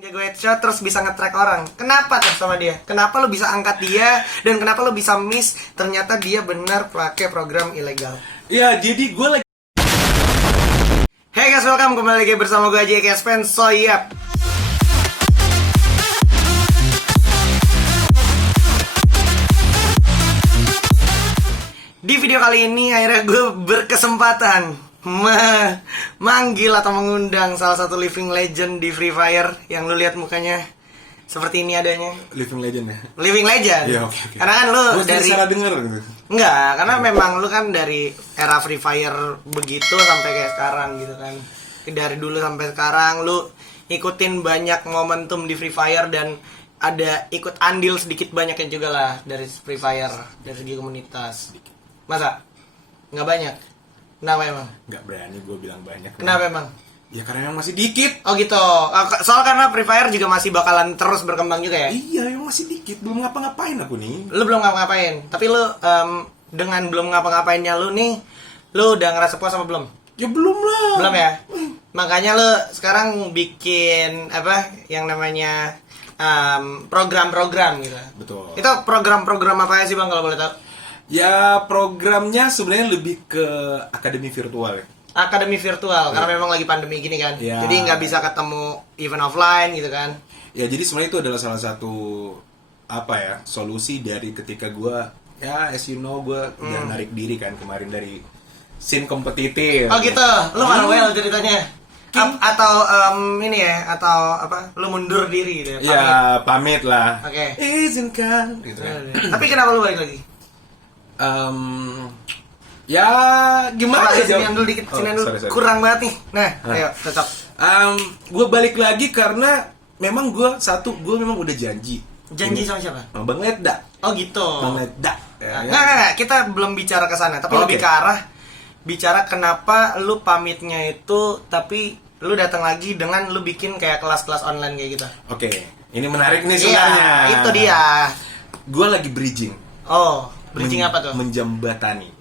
jago headshot terus bisa nge-track orang. Kenapa tuh sama dia? Kenapa lo bisa angkat dia dan kenapa lo bisa miss? Ternyata dia benar pakai program ilegal. Ya, jadi gue lagi. Hey guys, welcome kembali lagi bersama gue JK Spen. So yap. Di video kali ini akhirnya gue berkesempatan manggil atau mengundang salah satu living legend di Free Fire yang lu lihat mukanya seperti ini adanya. Living legend ya? Living legend. Iya, oke. Karena kan lu Gua dari salah denger gitu. Enggak, karena memang lu kan dari era Free Fire begitu sampai kayak sekarang gitu kan. Dari dulu sampai sekarang lu ikutin banyak momentum di Free Fire dan ada ikut andil sedikit banyaknya juga lah dari Free Fire, dari segi komunitas. Masa? Nggak banyak? Kenapa emang? Nggak berani gue bilang banyak. Kenapa emang? Ya karena memang masih dikit. Oh gitu. Soal karena Free Fire juga masih bakalan terus berkembang juga ya? Iya, memang masih dikit. Belum ngapa-ngapain aku nih. Lu belum ngapa-ngapain. Tapi lu dengan belum ngapa-ngapainnya lu nih, lu udah ngerasa puas apa belum? Ya belum lah. Belum ya? Makanya lu sekarang bikin apa yang namanya program-program gitu. Betul. Itu program-program apa ya sih Bang kalau boleh tahu? Ya programnya sebenarnya lebih ke akademi virtual ya. Akademi virtual, karena memang lagi pandemi gini kan. Ya. Jadi nggak bisa ketemu event offline gitu kan. Ya jadi sebenarnya itu adalah salah satu apa ya solusi dari ketika gue ya as you know gue udah narik diri kan kemarin dari scene kompetitif. Oh gitu, lu Marvel ceritanya. Atau ini ya, atau apa? Lu mundur diri gitu ya? Ya pamit lah. Oke. Izinkan gitu kan. Tapi kenapa lu balik lagi? Ya gimana Coba ya? sini dulu dikit, sini dulu. Sorry. Kurang banget nih. Nah, ayo cocok. Gue balik lagi karena memang gue memang udah janji. Janji sama siapa? Sama Bang Leda. Oh gitu. Bang Leda. Ya, Nggak, kita belum bicara ke sana, tapi lebih ke arah bicara kenapa lu pamitnya itu tapi lu datang lagi dengan lu bikin kayak kelas-kelas online kayak gitu. Oke, ini menarik nih Iya, sebenarnya. itu dia. Gue lagi bridging. Oh, bridging apa tuh? Menjembatani.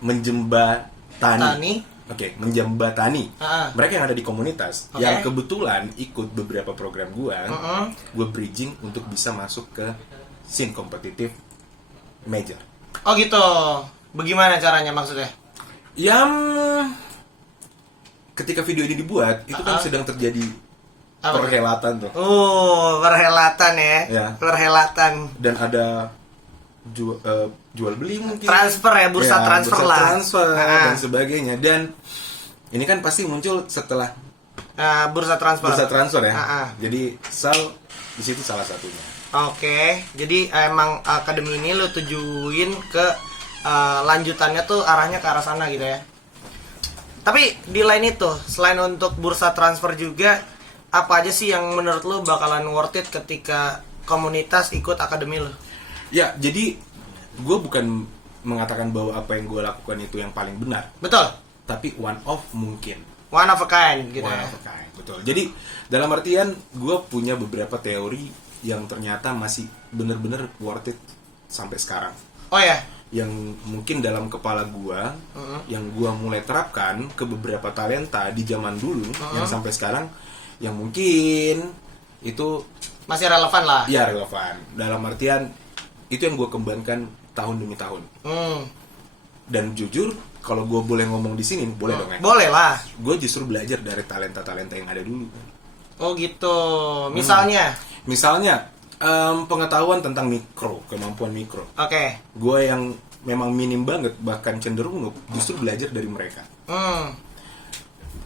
Menjembatani. Tani. Oke, menjembatani. Mereka yang ada di komunitas Oke. yang kebetulan ikut beberapa program gue bridging untuk bisa masuk ke scene kompetitif major. Oh gitu. Bagaimana caranya maksudnya? Yang ketika video ini dibuat itu kan sedang terjadi Apa? perhelatan tuh. Perhelatan ya. Ya. Perhelatan. Dan ada jual beli mungkin. Transfer ya, bursa transfer bursa lah. transfer dan sebagainya. Dan ini kan pasti muncul setelah Bursa transfer. bursa transfer ya. Jadi di situ salah satunya. Oke, jadi emang akademi ini lu tujuin ke lanjutannya tuh arahnya ke arah sana gitu ya. Tapi di lain itu, selain untuk bursa transfer juga, apa aja sih yang menurut lu bakalan worth it ketika komunitas ikut akademi lu? Ya, jadi gue bukan mengatakan bahwa apa yang gue lakukan itu yang paling benar. Betul. Tapi one of mungkin. One of a kind gitu One ya. of a kind, betul. Jadi dalam artian gue punya beberapa teori yang ternyata masih bener-bener worth it sampai sekarang. Oh ya. Yang mungkin dalam kepala gue, yang gue mulai terapkan ke beberapa talenta di zaman dulu, yang sampai sekarang, yang mungkin itu Masih relevan lah. ya relevan. Dalam artian itu yang gue kembangkan tahun demi tahun. Dan jujur, kalau gue boleh ngomong di sini, boleh dong ya? Boleh lah. Gue justru belajar dari talenta-talenta yang ada dulu. Oh gitu. Misalnya. Misalnya pengetahuan tentang kemampuan mikro. Oke. Gue yang memang minim banget, bahkan cenderung noob, justru belajar dari mereka.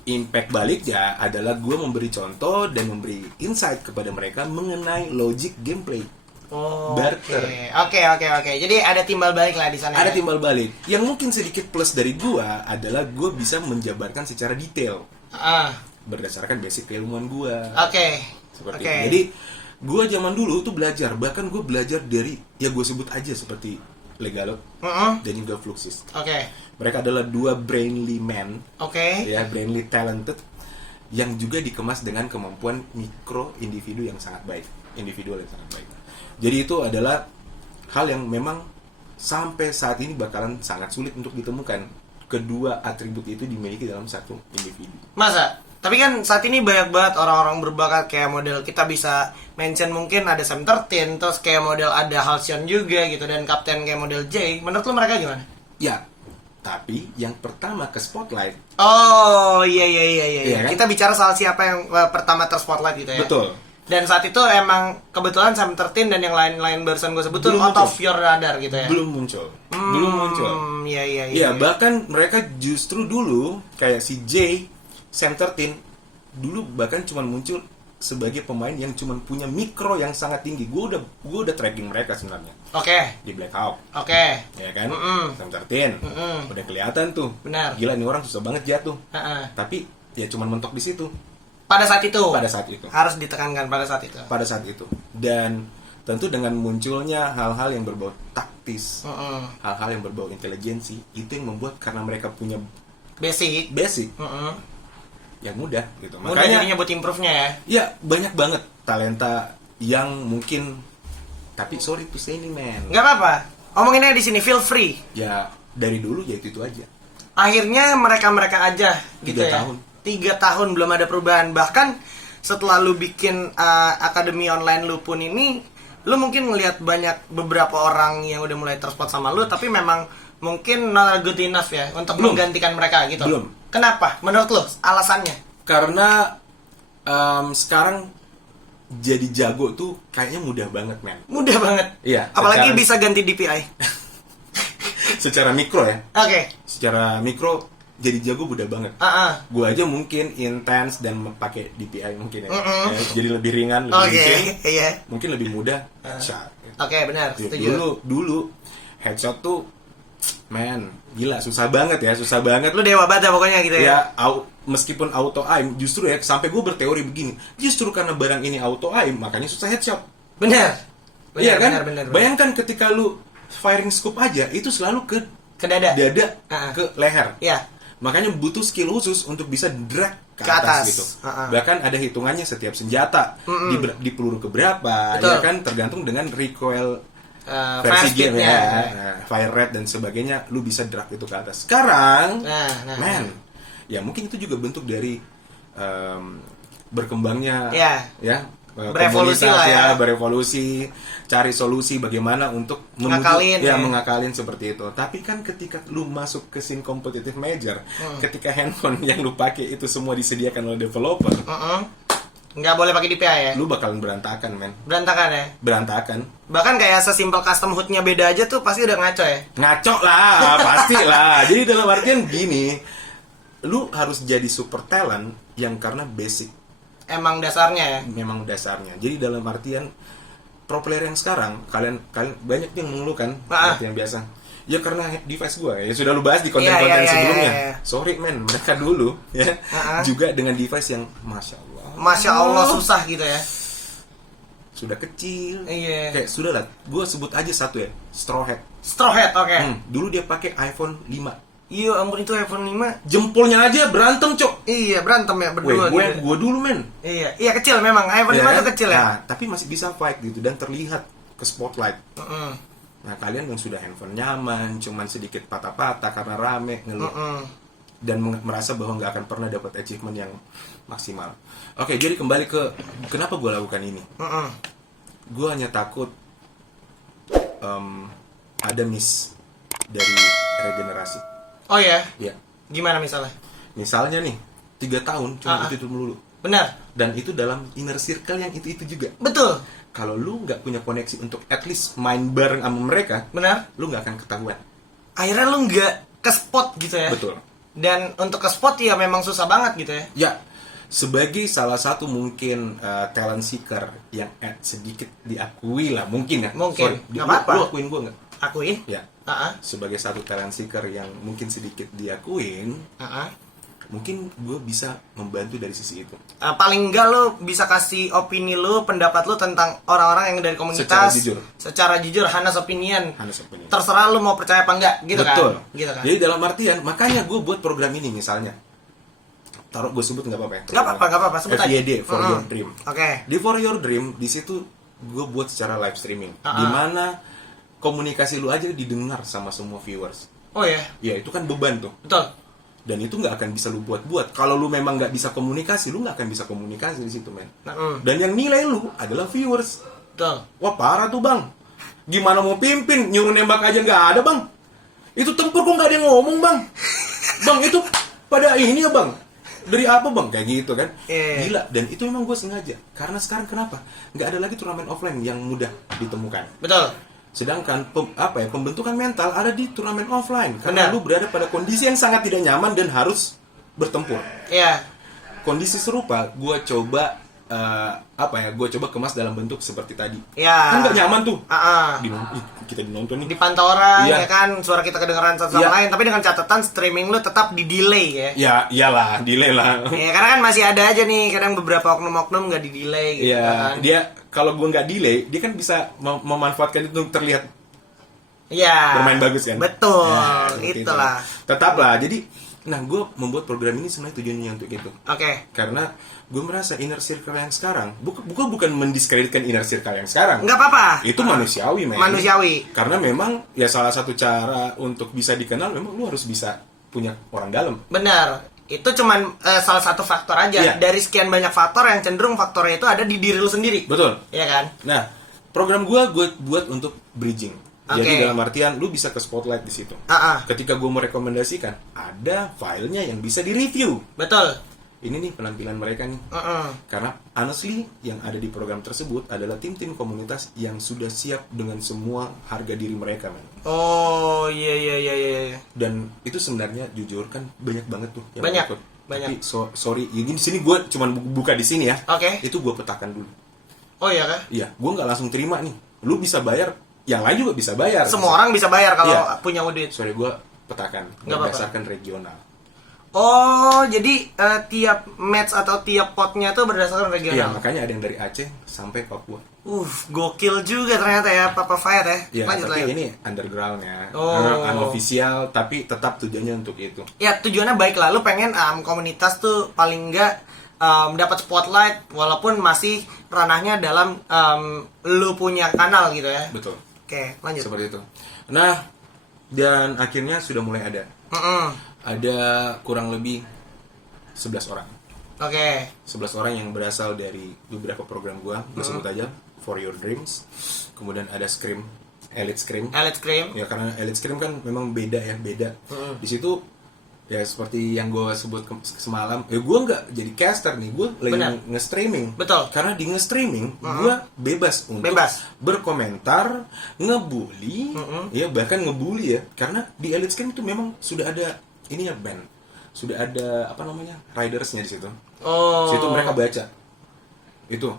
Impact baliknya adalah gue memberi contoh dan memberi insight kepada mereka mengenai logic gameplay. Oh, Barter. Oke. Jadi ada timbal balik lah di sana. Ada ya? timbal balik. Yang mungkin sedikit plus dari gue adalah gue bisa menjabarkan secara detail berdasarkan basic keilmuan gue. Oke. Seperti itu. Jadi gue zaman dulu tuh belajar, bahkan gue belajar dari ya gue sebut aja seperti Legalot dan juga Fluxus. Oke. Mereka adalah dua brainly men, Oke. ya brainly talented yang juga dikemas dengan kemampuan mikro individu yang sangat baik, individual yang sangat baik. Jadi itu adalah hal yang memang sampai saat ini bakalan sangat sulit untuk ditemukan. Kedua atribut itu dimiliki dalam satu individu. Masa? Tapi kan saat ini banyak banget orang-orang berbakat kayak model kita bisa mention mungkin ada Sam 13, terus kayak model ada Halcyon juga gitu dan kapten kayak model J. Menurut lu mereka gimana? Ya, tapi yang pertama ke spotlight. Oh iya. Iya kan? Kita bicara soal siapa yang pertama terspotlight gitu ya. Betul. Dan saat itu emang kebetulan Sam 13 dan yang lain-lain barusan gue sebut tuh Belum out of muncul. your radar gitu ya. Belum muncul. Belum muncul. Iya. Iya, bahkan mereka justru dulu kayak si J, Sam 13 dulu bahkan cuma muncul sebagai pemain yang cuma punya mikro yang sangat tinggi. Gue udah tracking mereka sebenarnya Oke. di Black Hawk, ya kan? Sam 13 udah kelihatan tuh. Benar. Gila nih orang susah banget jatuh. Heeh. Tapi ya cuma mentok di situ Pada saat itu. Harus ditekankan pada saat itu. pada saat itu. Dan tentu dengan munculnya hal-hal yang berbau taktis, hal-hal yang berbau intelijensi, itu yang membuat karena mereka punya Basic. yang mudah gitu. Mudah jadinya buat improve-nya ya. Ya banyak banget talenta yang mungkin, tapi sorry to say ini man, Nggak apa-apa. Omongin aja di sini, feel free. ya dari dulu ya itu aja. Akhirnya mereka aja gitu 3 ya. tahun. 3 tahun belum ada perubahan. Bahkan setelah lu bikin akademi online lu pun ini, lu mungkin ngelihat banyak beberapa orang yang udah mulai terspot sama lu, tapi memang mungkin not good enough ya untuk Belum. menggantikan mereka gitu. Belum. Kenapa? Menurut lu alasannya? Karena sekarang jadi jago tuh kayaknya mudah banget man. Mudah banget. Iya, Apalagi secara- bisa ganti DPI. Secara mikro ya, Oke. secara mikro jadi jago mudah banget. Gue aja mungkin intens dan pakai DPI mungkin ya. Ya, jadi lebih ringan, lebih Oke, licin, iya. mungkin lebih mudah shot. Oke, benar. Setuju. Dulu headshot tuh man gila susah banget ya, susah banget. Lu dewa banget ya pokoknya gitu ya. Ya meskipun auto aim, justru ya sampai gue berteori begini, justru karena barang ini auto aim makanya susah headshot. Benar. Iya kan? Benar. Bayangkan ketika lu firing scope aja itu selalu ke Ke dada. ke leher. Iya. Makanya butuh skill khusus untuk bisa drag ke Ke atas. atas gitu. Bahkan ada hitungannya setiap senjata di peluru keberapa, Betul. ya kan tergantung dengan recoil Fire versi game speed-nya. ya, fire rate dan sebagainya, lu bisa drag itu ke atas. Sekarang, man, ya mungkin itu juga bentuk dari berkembangnya, ya Berevolusi komunitas lah ya. berevolusi, cari solusi bagaimana untuk Ngakalin, ya. mengakalin seperti itu. Tapi kan ketika lu masuk ke scene competitive major, ketika handphone yang lu pakai itu semua disediakan oleh developer, Nggak boleh pakai DPI ya. lu bakalan berantakan, men. Berantakan ya. Berantakan. Bahkan kayak sesimpel custom hood-nya beda aja tuh pasti udah ngaco ya. Ngaco lah, pasti lah. Jadi dalam artian gini, lu harus jadi super talent yang karena basic, Emang dasarnya ya. memang dasarnya. Jadi dalam artian pro player yang sekarang, kalian banyak yang mengeluhkan seperti yang biasa. Ya karena device gue, ya sudah lu bahas di konten-konten Iya, sebelumnya. iya. Sorry men, mereka dulu ya juga dengan device yang Masya Allah susah gitu ya. sudah kecil. Iya. Kayak sudah lah, gue sebut aja satu ya, Straw Hat. Straw Hat, oke. Dulu dia pakai iPhone 5. Iya, ampun itu iPhone 5. Jempolnya aja berantem, Cok. Iya, berantem ya berdua gitu. Gue dulu men. Iya kecil memang. iPhone 5 tuh kecil ya. Nah, tapi masih bisa fight gitu dan terlihat ke spotlight. Nah, kalian yang sudah handphone nyaman, cuman sedikit patah-patah karena rame ngeluh dan merasa bahwa nggak akan pernah dapat achievement yang maksimal. Oke, jadi kembali ke kenapa gue lakukan ini. Gue hanya takut ada miss dari regenerasi. Oh ya? Iya. Gimana misalnya? Misalnya nih, 3 tahun cuma itu melulu. Benar. Dan itu dalam inner circle yang itu juga. Betul. Kalau lu nggak punya koneksi untuk at least main bareng sama mereka, Benar. lu nggak akan ketahuan. Akhirnya lu nggak ke spot gitu ya. Betul. Dan untuk ke spot ya memang susah banget gitu ya. Ya, sebagai salah satu mungkin talent seeker yang sedikit diakui lah, mungkin ya. Mungkin. Sorry, Nggak apa-apa. Lu akuin gue nggak? Akuin? Ya. Sebagai satu talent seeker yang mungkin sedikit diakuin, mungkin gue bisa membantu dari sisi itu. Paling enggak lo bisa kasih opini lo, pendapat lo tentang orang-orang yang dari komunitas secara jujur, honest opinion. Terserah lo mau percaya apa enggak gitu. Betul. Kan gitu kan. Jadi dalam artian makanya gue buat program ini misalnya, taruh gue sebut nggak apa-apa ya? Nggak apa-apa sebut aja. FYD for your dream. Oke. Di for your dream di situ gue buat secara live streaming, di mana komunikasi lu aja didengar sama semua viewers. Oh ya. Ya itu kan beban tuh. Betul. dan itu nggak akan bisa lu buat-buat. Kalau lu memang nggak bisa komunikasi, lu nggak akan bisa komunikasi di situ, men. Dan yang nilai lu adalah viewers. Betul. Wah, parah tuh, Bang. Gimana mau pimpin, nyuruh nembak aja nggak ada, Bang. Itu tempur kok nggak ada yang ngomong, Bang. Bang, itu pada ini ya, Bang. Dari apa, Bang? Kayak gitu kan. Gila. Dan itu memang gue sengaja. Karena sekarang kenapa? Nggak ada lagi turnamen offline yang mudah ditemukan. Betul. Sedangkan pembentukan mental ada di turnamen offline. Karena Benar. lu berada pada kondisi yang sangat tidak nyaman dan harus bertempur. Iya. Kondisi serupa gue coba gue coba kemas dalam bentuk seperti tadi. Iya. Kan nggak nyaman tuh. Kita dinonton nih. Dipantau orang, Iya. ya kan, suara kita kedengeran satu sama Iya. lain, tapi dengan catatan streaming lu tetap di delay ya. Ya, iyalah, delay lah. Ya, karena kan masih ada aja nih kadang beberapa oknum-oknum nggak di delay gitu Iya, kan. dia kalau gue nggak delay, dia kan bisa memanfaatkan itu untuk terlihat Iya. bermain bagus kan. Betul, Ya, seperti itulah. itu. Tetaplah. Jadi, gue membuat program ini sebenarnya tujuannya untuk itu. Oke. Karena gue merasa inner circle yang sekarang bukan mendiskreditkan inner circle yang sekarang. Nggak apa-apa. Itu manusiawi, men. Manusiawi. Karena memang ya salah satu cara untuk bisa dikenal memang lu harus bisa punya orang dalam. Benar. Itu cuman salah satu faktor aja. Iya. Dari sekian banyak faktor yang cenderung faktornya itu ada di diri lu sendiri. Betul. Iya kan? Nah, program gue buat untuk bridging. Jadi Oke. dalam artian lu bisa ke spotlight di situ. Ketika gue mau rekomendasikan, ada filenya yang bisa di-review. Betul. Ini nih penampilan mereka nih. Karena honestly yang ada di program tersebut adalah tim-tim komunitas yang sudah siap dengan semua harga diri mereka, men. Oh, iya. Dan itu sebenarnya jujur kan banyak banget tuh yang Banyak, ikut. banyak. Tapi sorry, ya di sini gue cuman buka di sini ya. Oke. Itu gue petakan dulu. Oh iya kah? Iya, gue nggak langsung terima nih. Lu bisa bayar, yang lain juga bisa bayar. Semua orang bisa bayar kalau Iya. punya duit. Sorry, gue petakan Nggak apa-apa. berdasarkan regional. Oh, jadi tiap match atau tiap potnya tuh berdasarkan Iya, regional. makanya ada yang dari Aceh sampai Papua. Gokil juga ternyata ya Papa Fire ya. Iya, Lanjut. tapi ini undergroundnya, Oh. unofficial, tapi tetap tujuannya untuk itu. Ya tujuannya baik lah. Lu pengen komunitas tuh paling enggak dapat spotlight walaupun masih ranahnya dalam lu punya kanal gitu ya. Betul. Oke, lanjut. Seperti itu. Nah, dan akhirnya sudah mulai ada. Ada kurang lebih 11 orang. Oke. 11 orang yang berasal dari beberapa program gua sebut aja For Your Dreams. Kemudian ada Scream, Elite Scream. Elite Scream. Ya karena Elite Scream kan memang beda. Di situ ya seperti yang gue sebut semalam, gue nggak jadi caster nih, gue lagi nge-streaming. Betul. Karena di nge-streaming gue bebas untuk berkomentar, ngebully, ya bahkan ngebully ya. Karena di Elite Scream itu memang sudah ada ininya band, sudah ada apa namanya ridersnya di situ. Situ mereka baca. Itu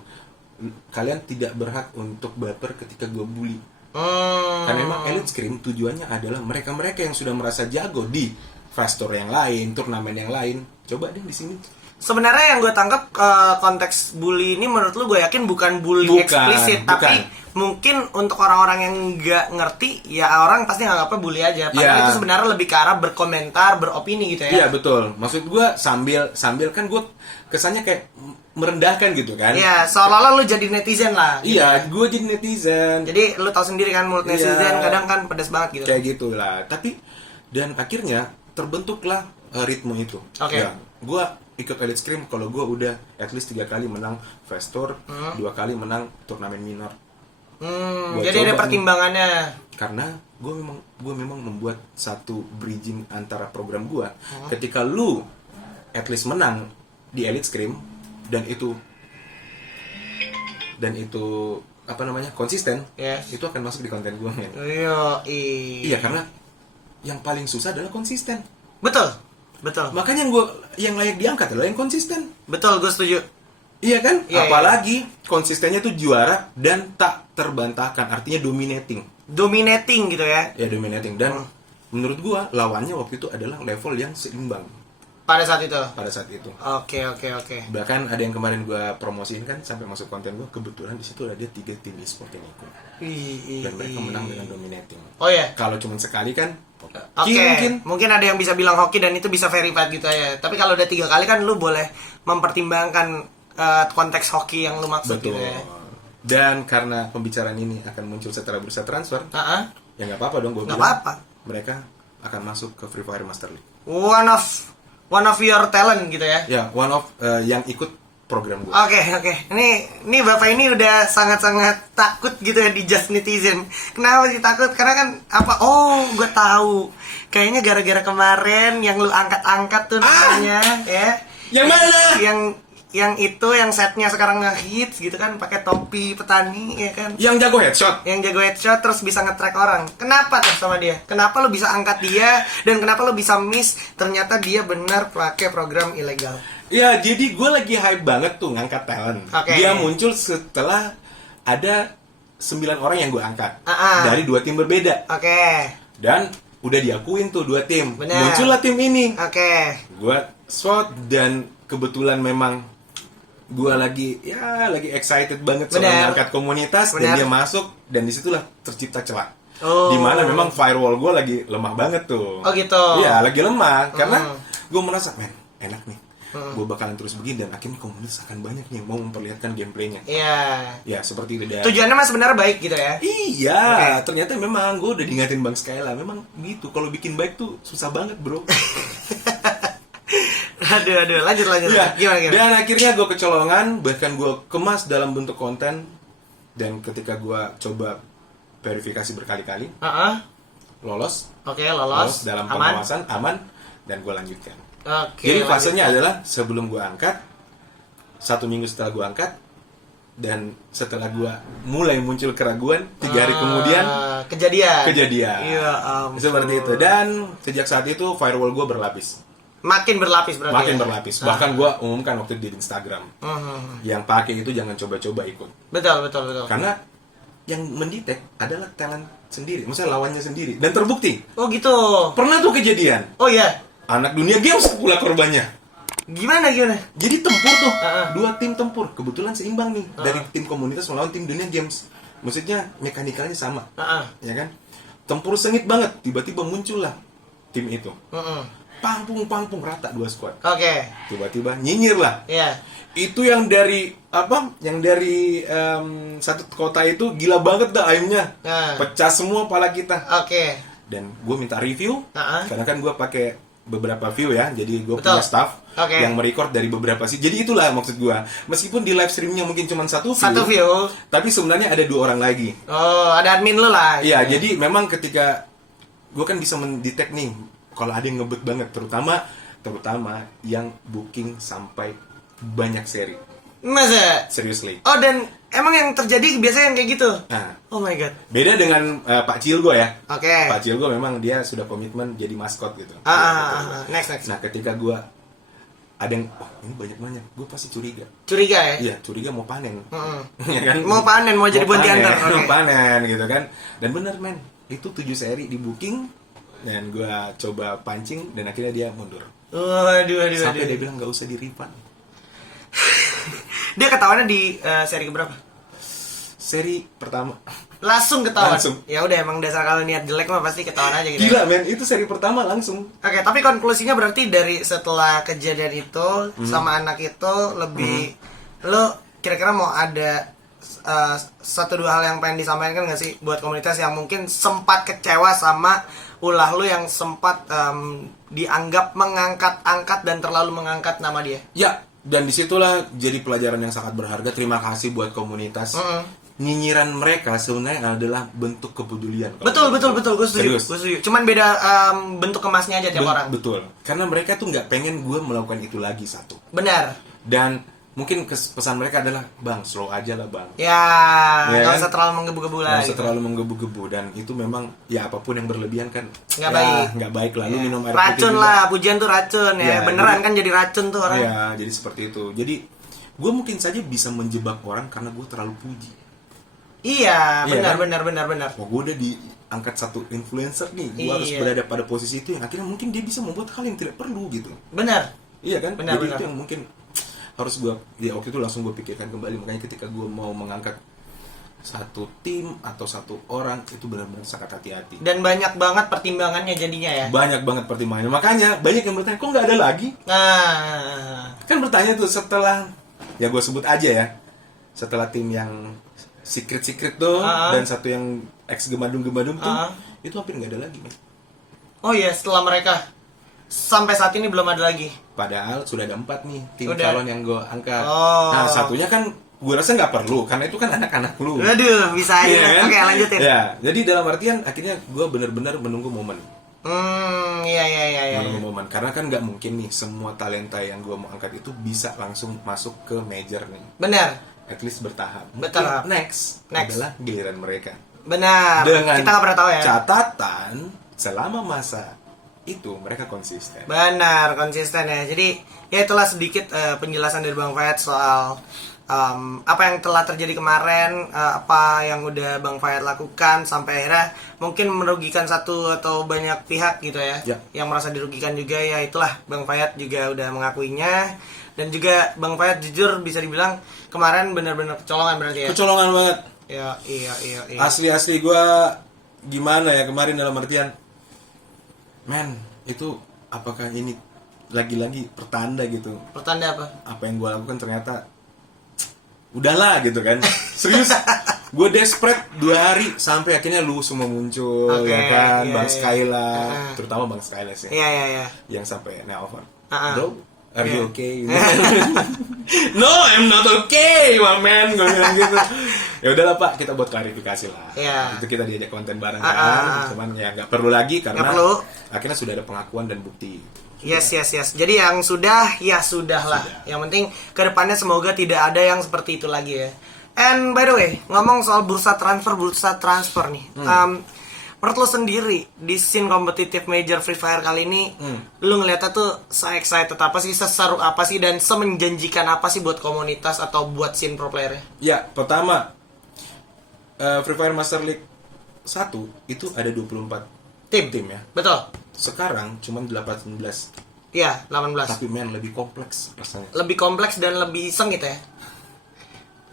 kalian tidak berhak untuk baper ketika gue bully. Karena memang Elite Scream tujuannya adalah mereka-mereka yang sudah merasa jago di fast tour yang lain, turnamen yang lain. Coba deh di sini. Sebenarnya yang gue tangkap konteks bully ini menurut lu gue yakin bukan bully eksplisit, tapi mungkin untuk orang-orang yang nggak ngerti ya orang pasti nganggapnya bully aja. Padahal itu sebenarnya lebih ke arah berkomentar, beropini gitu ya. Iya betul. Maksud gue sambil kan gue kesannya kayak merendahkan gitu kan. Iya, seolah-olah lu jadi netizen lah. Iya, gue jadi netizen. Jadi lu tahu sendiri kan mulut netizen kadang kan pedas banget gitu. Kayak gitulah. Tapi dan akhirnya terbentuklah ritme itu. Ya, gue ikut Elite Scream kalau gue udah at least 3 kali menang Fast Tour, 2 kali menang turnamen minor. Jadi ada pertimbangannya. Karena gue memang membuat satu bridging antara program gue. Ketika lu at least menang di Elite Scream dan itu apa namanya konsisten, itu akan masuk di konten gue men. Iya karena yang paling susah adalah konsisten. Betul. Makanya yang layak diangkat adalah yang konsisten. Betul, gue setuju. Iya kan? Apalagi konsistennya tuh juara dan tak terbantahkan, artinya dominating. Dominating gitu ya? Ya dominating dan menurut gue lawannya waktu itu adalah level yang seimbang. Pada saat itu. Oke. Bahkan ada yang kemarin gue promosiin kan sampai masuk konten gue, kebetulan di situ ada 3 tim e-sport yang ikut. Dan mereka menang dengan dominating. Oh ya. Kalau cuma sekali kan mungkin ada yang bisa bilang hoki dan itu bisa verified gitu ya. Tapi kalau udah 3 kali kan lu boleh mempertimbangkan konteks hoki yang lu maksud. Betul. Gitu ya. Dan karena pembicaraan ini akan muncul setelah bursa transfer, ya nggak apa-apa dong gue bilang. Nggak apa-apa. Mereka akan masuk ke Free Fire Master League. One of one of your talent gitu ya. Ya, one of yang ikut program gue. Oke. Ini Bapak ini udah sangat-sangat takut gitu ya di Just Netizen. Kenapa sih takut? Karena kan apa? Oh, gue tahu. Kayaknya gara-gara kemarin yang lu angkat-angkat tuh namanya ya. Yang mana? Yang itu yang setnya sekarang ngehits gitu kan, pakai topi petani ya kan. Yang jago headshot. Yang jago headshot terus bisa nge-track orang. Kenapa tuh sama dia? Kenapa lo bisa angkat dia dan kenapa lo bisa miss ternyata dia benar pakai program ilegal? Ya, jadi gue lagi hype banget tuh ngangkat talent. Oke. Dia muncul setelah ada 9 orang yang gue angkat dari 2 tim berbeda. Oke. Dan udah diakuin tuh 2 tim. Bener. Muncullah tim ini. Oke. Gue shot dan kebetulan memang gue lagi excited banget soal Bener. ngangkat komunitas. Bener. Dan dia masuk dan disitulah tercipta celah. Oh. Dimana memang firewall gue lagi lemah banget tuh. Oh gitu. Iya, lagi lemah karena gue merasa enak nih. Hmm. Gue bakalan terus begini dan akhirnya komunitas akan banyak nih yang mau memperlihatkan gameplaynya. Iya. Ya seperti itu. Dan Tujuannya mas sebenarnya baik gitu ya. iya, Oke. ternyata memang gue udah diingatin Bang Skyla. Memang gitu, kalau bikin baik tuh susah banget bro. aduh, lanjut. Iya. Gimana? Dan akhirnya gue kecolongan, bahkan gue kemas dalam bentuk konten. Dan ketika gue coba verifikasi berkali-kali, lolos. Oke, lolos. Dalam Aman. pengawasan, aman, dan gue lanjutkan. Oke. Jadi lanjut. fasenya adalah sebelum gue angkat, 1 minggu setelah gue angkat, dan setelah gue mulai muncul keraguan, 3 hari kemudian kejadian. Iya ampun. seperti itu. Dan sejak saat itu firewall gue berlapis. Makin berlapis berarti. Makin ya? berlapis. Bahkan gue umumkan waktu di Instagram, Mhm. yang pakai itu jangan coba-coba ikut. Betul. Karena yang mendetek adalah talent sendiri, maksudnya lawannya sendiri. Dan terbukti. Oh gitu. Pernah tuh kejadian. Oh iya. Anak dunia games pula korbannya. Gimana? Jadi tempur tuh, Uh-uh. 2 tim tempur, kebetulan seimbang nih, dari tim komunitas melawan tim dunia games. Maksudnya mekanikalnya sama, ya kan? Tempur sengit banget, tiba-tiba muncullah tim itu, pangpung rata 2 squad. Oke. Tiba-tiba nyinyir lah. Iya. Itu yang dari satu kota itu gila banget dah aimnya, Nah. pecah semua pala kita. Oke. Dan gue minta review, Uh-uh. karena kan gue pakai beberapa view ya, jadi gue Betul. punya staff Oke. yang merecord dari beberapa sih. Jadi itulah maksud gue, meskipun di live streamnya mungkin cuma satu view. tapi sebenarnya ada 2 orang lagi. Oh, ada admin lu lah. Iya, jadi memang ketika gue kan bisa mendetek nih kalau ada yang ngebet banget, terutama yang booking sampai banyak seri. Masa? Seriously. Oh, dan emang yang terjadi biasanya yang kayak gitu. Nah, Oh my god. beda dengan Pak Cilgo ya. Oke. Pak Cilgo memang dia sudah komitmen jadi maskot gitu. Next. Nah, ketika gue ada yang, ini banyak, gue pasti curiga. Curiga ya? Iya, curiga mau panen. Mm-mm. Ya kan? Mau panen, mau jadi buat diantar. Mau Oke. panen gitu kan. Dan bener men, itu 7 seri di booking dan gue coba pancing dan akhirnya dia mundur. Waduh. Sampai dia bilang nggak usah di refund. Dia ketahuannya di seri keberapa? Seri pertama. Langsung ketahuan. Langsung. Ya udah, emang dasar kalau niat jelek mah pasti ketahuan aja gitu. Gila men, itu seri pertama langsung. Oke, tapi konklusinya berarti dari setelah kejadian itu sama anak itu lebih lo kira-kira mau ada 1-2 hal yang pengen disampaikan nggak sih buat komunitas yang mungkin sempat kecewa sama ulah lo yang sempat dianggap mengangkat-angkat dan terlalu mengangkat nama dia? Ya, dan disitulah jadi pelajaran yang sangat berharga. Terima kasih buat komunitas. Nyinyiran mereka sebenarnya adalah bentuk kepedulian. Betul, gue setuju. Serius. Gue setuju. Cuman beda bentuk kemasnya aja tiap orang. Betul. Karena mereka tuh nggak pengen gue melakukan itu lagi satu. Benar. Dan mungkin pesan mereka adalah, bang, slow aja lah bang. Ya, nggak kan? usah terlalu menggebu-gebu lah. Nggak usah terlalu menggebu-gebu. Dan itu memang, ya apapun yang berlebihan kan Nggak baik. Nggak baik lah. Lu Ya. minum air Racun putih juga. lah, pujian tuh racun ya. Ya, Beneran jadi- kan jadi racun tuh orang. Iya, jadi seperti itu. Jadi gue mungkin saja bisa menjebak orang karena gue terlalu puji. Iya, Iya, benar, kan? benar. Wah, gue udah diangkat satu influencer nih, gue harus Iya. berada pada posisi itu yang akhirnya mungkin dia bisa membuat hal yang tidak perlu gitu. Benar. Iya kan? Benar, Jadi benar. itu yang mungkin harus gue, ya waktu itu langsung gue pikirkan kembali. Makanya ketika gue mau mengangkat satu tim atau satu orang, itu benar-benar sangat hati-hati. Dan banyak banget pertimbangannya jadinya ya. Banyak banget pertimbangannya. Makanya banyak yang bertanya, kok nggak ada lagi? Nah, Kan bertanya tuh setelah, ya gue sebut aja ya, setelah tim yang secret tuh dan satu yang ex gemadung tuh, itu hampir nggak ada lagi, men. oh iya, setelah mereka. sampai saat ini belum ada lagi. Padahal sudah ada 4 nih tim Udah. calon yang gue angkat. Oh. Nah, satunya kan gue rasa nggak perlu karena itu kan anak-anak lu. Aduh, bisa aja. Iya kan? Oke, lanjutin. Ya, jadi dalam artian akhirnya gue benar-benar menunggu momen. Iya. Menunggu momen karena kan nggak mungkin nih semua talenta yang gue mau angkat itu bisa langsung masuk ke major nih. Benar. At least bertahap. Mungkin Bertahap. next adalah giliran mereka. Benar. Dengan Kita nggak pernah tahu ya. catatan selama masa itu mereka konsisten. Benar, konsisten ya. Jadi ya itulah sedikit penjelasan dari Bang Fayat soal apa yang telah terjadi kemarin, apa yang udah Bang Fayat lakukan sampai akhirnya mungkin merugikan satu atau banyak pihak gitu ya. Ya. Yang merasa dirugikan juga ya itulah Bang Fayat juga udah mengakuinya. Dan juga Bang Fayat jujur bisa dibilang kemarin benar-benar kecolongan berarti ya. Kecolongan banget. Ya, iya. Asli gue gimana ya kemarin dalam artian, men itu apakah ini lagi-lagi pertanda gitu? Pertanda apa? Apa yang gue lakukan ternyata udahlah gitu kan. Serius, gue desperate 2 hari sampai akhirnya lu semua muncul. Oke, Ya kan, iya, Bang iya. Skyla, terutama Bang Skyla sih, Iya. yang sampai nelpon, Ah. bro, are Iya. you okay? No, I'm not okay, my man. Gue bilang gitu. Ya udahlah Pak, kita buat klarifikasi lah. Iya. Itu kita diajak konten bareng Ah. kan. Cuman ya nggak perlu lagi karena Nggak perlu. akhirnya sudah ada pengakuan dan bukti. Yes. Jadi yang sudah, ya sudah lah. Sudah. Yang penting kedepannya semoga tidak ada yang seperti itu lagi ya. And by the way, ngomong soal bursa transfer nih. Menurut lo sendiri di scene kompetitif major Free Fire kali ini, lo ngeliatnya tuh se-excited apa sih, seseru apa sih, dan semenjanjikan apa sih buat komunitas atau buat scene pro player-nya? Ya, pertama Free Fire Master League 1 itu ada 24 tim ya. Betul. Sekarang cuma 18. Iya, 18. Tapi men lebih kompleks rasanya. Lebih kompleks dan lebih sengit ya.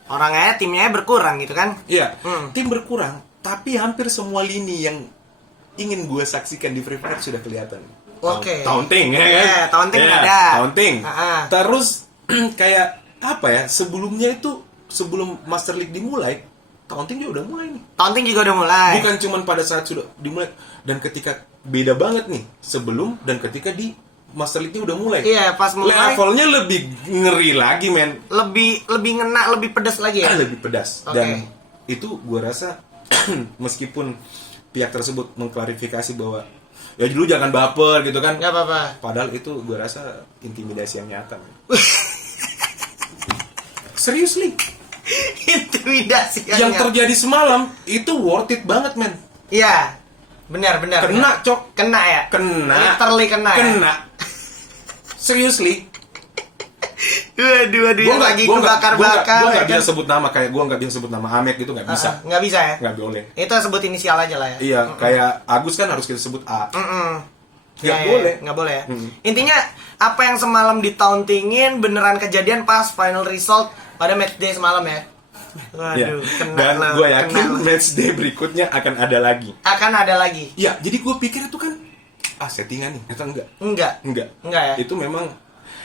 Orangnya, timnya berkurang gitu kan? Iya, tim berkurang, tapi hampir semua lini yang ingin gue saksikan di Free Fire sudah kelihatan. Oke. Taunting ya kan? Iya, taunting Iya, ada. Taunting. Ah. Terus kayak apa ya? Sebelumnya itu sebelum Master League dimulai, taunting dia udah mulai nih. Taunting juga udah mulai. Bukan cuman pada saat sudah dimulai dan ketika beda banget nih sebelum dan ketika di Master League udah mulai. Iya, pas mulai Levelnya lebih ngeri lagi men. lebih ngena, lebih pedas lagi ya. Lebih pedas. Oke. Dan itu gue rasa meskipun pihak tersebut mengklarifikasi bahwa ya dulu jangan baper gitu kan. Nggak apa-apa. Padahal itu gue rasa intimidasi yang nyata. Men. Seriously. Intimidasi Yang terjadi semalam itu worth it banget men. Iya. Benar. Kena cok. Kena ya? Kena. Literally kena ya? Kena. Seriously. Waduh, lagi kebakar-bakar. Gue ya nggak kan? bisa sebut nama, kayak gue nggak bisa sebut nama Amek gitu, nggak bisa. Nggak bisa ya? Nggak boleh. Itu sebut inisial aja lah ya? Iya, kayak Agus kan harus kita sebut A. Nggak Ya, boleh. nggak boleh ya. Intinya apa yang semalam ditauntingin beneran kejadian pas final result pada match day semalam ya. Ya. Waduh, kena Dan lo, gue kena yakin lo. match day berikutnya akan ada lagi. Akan ada lagi. Iya, jadi gue pikir itu kan settingan nih, atau enggak? Enggak ya. Itu memang